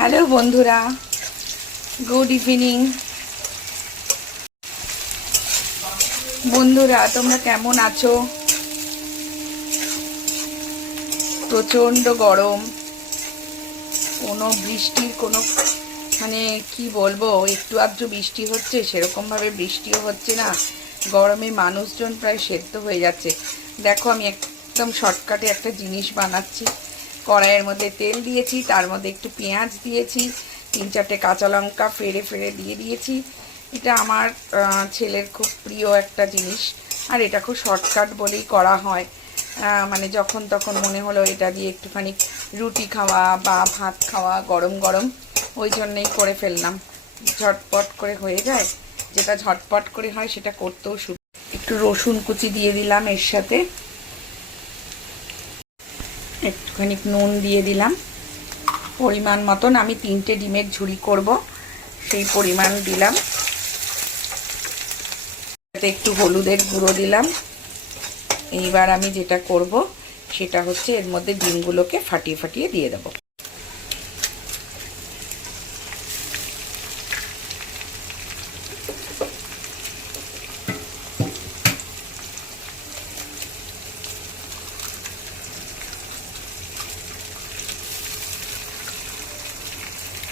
Hello বন্ধুরা, good evening. বন্ধুরা, তোমরা কেমন আছো? প্রচণ্ড গরম, কোনো বৃষ্টির কোনো কি বলবো, একটু আধটু বৃষ্টি হচ্ছে, সেরকমভাবে বৃষ্টিও হচ্ছে না। গরমে মানুষজন প্রায় সেদ্ধ হয়ে যাচ্ছে। দেখো, আমি একদম শর্টকাটে একটা জিনিস বানাচ্ছি। কড়াইয়ের মধ্যে তেল দিয়েছি, তার মধ্যে একটু পেঁয়াজ দিয়েছি, 3-4টে কাঁচা লঙ্কা ফেড়ে ফেড়ে দিয়ে দিয়েছি। এটা আমার ছেলের খুব প্রিয় একটা জিনিস, আর এটা খুব শর্টকাট বলেই করা হয়। যখন তখন মনে হলো এটা দিয়ে একটুখানি রুটি খাওয়া বা ভাত খাওয়া গরম গরম, ওই জন্যেই করে ফেললাম। ঝটপট করে হয়ে যায়, যেটা ঝটপট করে হয় সেটা করতেও একটু রসুন কুচি দিয়ে দিলাম, এর সাথে একটুখানি নুন দিয়ে দিলাম পরিমাণ মতন। আমি 3টে ডিমের ঝুড়ি করব, সেই পরিমাণ দিলাম। একটু হলুদের গুঁড়ো দিলাম। এইবার আমি যেটা করব সেটা হচ্ছে এর মধ্যে ডিমগুলোকে ফাটিয়ে ফাটিয়ে দিয়ে দেবো।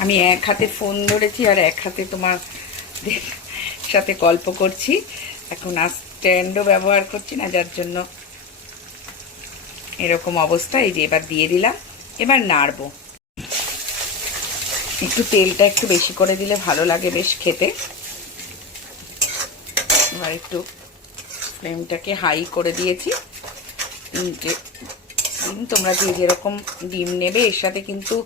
আমি এক হাতে ফোন ধরেছি আর এক হাতে তোমার সাথে গল্প করছি। এখন স্ট্যান্ডও ব্যবহার করছি না, যার জন্য এরকম অবস্থা। এই যে এবার দিয়ে দিলাম, এবার নাড়বো। একটু তেলটা একটু বেশি করে দিলে ভালো লাগে বেশ খেতে। এবার একটু ফ্লেমটাকে হাই করে দিয়েছি। 3টে ডিম, তোমরা যে যেরকম ডিম নেবে, এর সাথে কিন্তু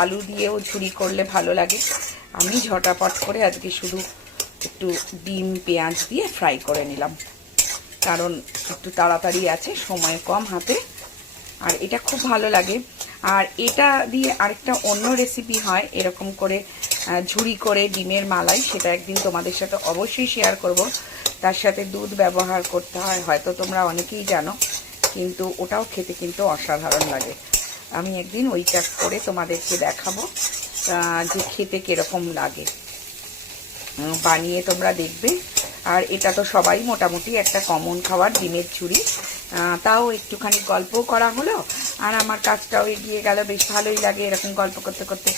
আলু দিয়েও ঝুরি করলে ভালো লাগে। আমি ঝটাপট করে আজকে শুধু একটু ডিম পেঁয়াজ দিয়ে ফ্রাই করে নিলাম, কারণ একটু তাড়াতাড়ি আছে, সময় কম হাতে। আর এটা খুব ভালো লাগে। আর এটা দিয়ে আরেকটা অন্য রেসিপি হয় এরকম করে ঝুরি করে ডিমের মালাই, সেটা একদিন তোমাদের সাথে অবশ্যই শেয়ার করব। তার সাথে দুধ ব্যবহার করতে হয়, হয়তো তোমরা অনেকেই জানো, কিন্তু ওটাও খেতে কিন্তু অসাধারণ লাগে। আমি একদিন ওইটা করে তোমাদেরকে দেখাবো যে খেতে কীরকম লাগে, বানিয়ে তোমরা দেখবে। আর এটা তো সবাই মোটামুটি একটা কমন খাবার, ডিমের ঝুড়ি। তাও একটুখানি গল্পও করা হলো, আর আমার কাজটাও এগিয়ে গেল। বেশ ভালোই লাগে এরকম গল্প করতে করতে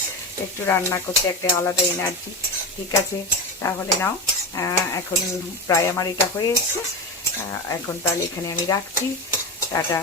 একটু রান্না করতে, একটা আলাদা এনার্জি। ঠিক আছে, তাহলে নাও, এখন প্রায় আমার এটা হয়ে এসছে। এখন তাহলে এখানে আমি রাখছি। টাটা।